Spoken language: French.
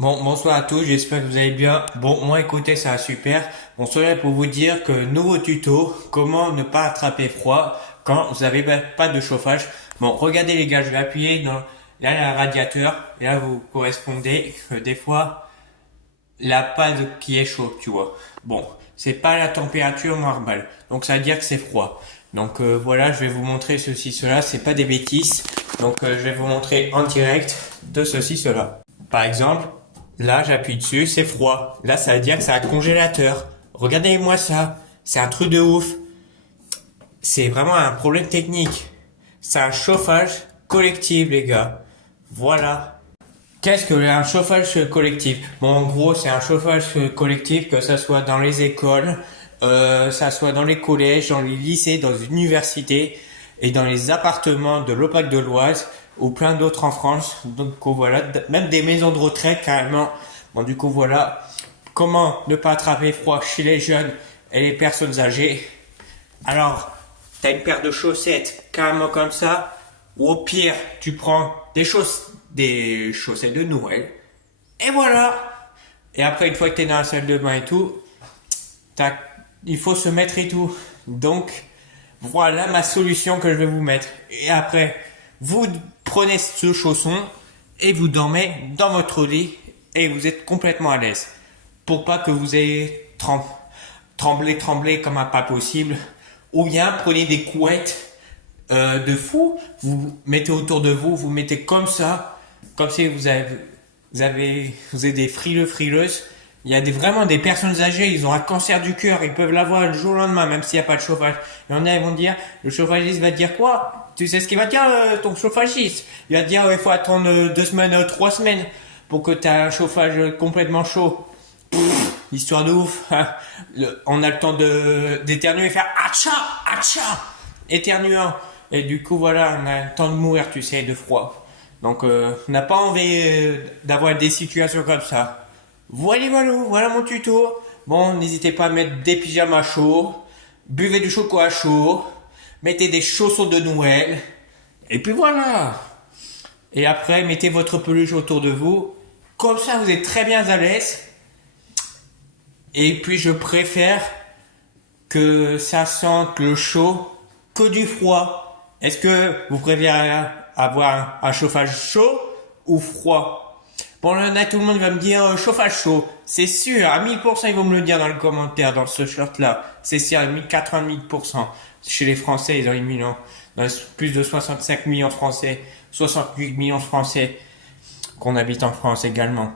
Bon, bonsoir à tous, j'espère que vous allez bien. Bon, moi écoutez, ça va super. Bon, cela pour vous dire que nouveau tuto, comment ne pas attraper froid quand vous n'avez pas de chauffage. Bon, regardez les gars, je vais appuyer dans là, il y a un radiateur, et là vous correspondez que des fois, la pad qui est chaude, tu vois. Bon, c'est pas la température normale, donc ça veut dire que c'est froid. Donc voilà, je vais vous montrer ceci, cela, c'est pas des bêtises. Donc je vais vous montrer en direct de ceci, cela. Par exemple, là j'appuie dessus, c'est froid. Là ça veut dire que c'est un congélateur. Regardez-moi ça, c'est un truc de ouf. C'est vraiment un problème technique. C'est un chauffage collectif les gars. Voilà. Qu'est-ce que un chauffage collectif? Bon, en gros, c'est un chauffage collectif, que ça soit dans les écoles, ça soit dans les collèges, dans les lycées, dans les universités et dans les appartements de l'Opac de l'Oise ou plein d'autres en France. Donc voilà, même des maisons de retraite carrément. Bon, du coup voilà, comment ne pas attraper froid chez les jeunes et les personnes âgées. Alors, t'as une paire de chaussettes carrément comme ça, ou au pire, tu prends des chaussettes de Noël, et voilà. Et après, une fois que t'es dans la salle de bain et tout, il faut se mettre et tout. Donc, voilà ma solution que je vais vous mettre. Et après, vous prenez ce chausson et vous dormez dans votre lit et vous êtes complètement à l'aise. Pour pas que vous ayez tremblé comme un pas possible. Ou bien prenez des couettes de fou, vous mettez autour de vous, vous mettez comme ça, comme si vous êtes des frileuses. Il y a vraiment des personnes âgées, ils ont un cancer du cœur, ils peuvent l'avoir le jour au lendemain, même s'il n'y a pas de chauffage. Il y en a, ils vont dire, le chauffagiste va dire quoi? Tu sais ce qu'il va dire, ton chauffagiste? Il va dire, il faut attendre 2 semaines, 3 semaines pour que tu aies un chauffage complètement chaud. Histoire de ouf. Hein. On a le temps d'éternuer et faire Acha, Acha, éternuant. Et du coup, voilà, on a le temps de mourir, tu sais, de froid. Donc, on n'a pas envie d'avoir des situations comme ça. Voilà mon tuto. Bon, n'hésitez pas à mettre des pyjamas chauds, buvez du chocolat chaud, mettez des chaussons de Noël, et puis voilà. Et après, mettez votre peluche autour de vous. Comme ça, vous êtes très bien à l'aise. Et puis je préfère que ça sente le chaud que du froid. Est-ce que vous préférez avoir un chauffage chaud ou froid? Bon là, tout le monde va me dire chauffage chaud. C'est sûr, à 1000% ils vont me le dire dans le commentaire, dans ce short-là. C'est sûr, à 1080%. Chez les Français, ils ont 1 million. Dans plus de 65 millions de Français, 68 millions de Français qu'on habite en France également.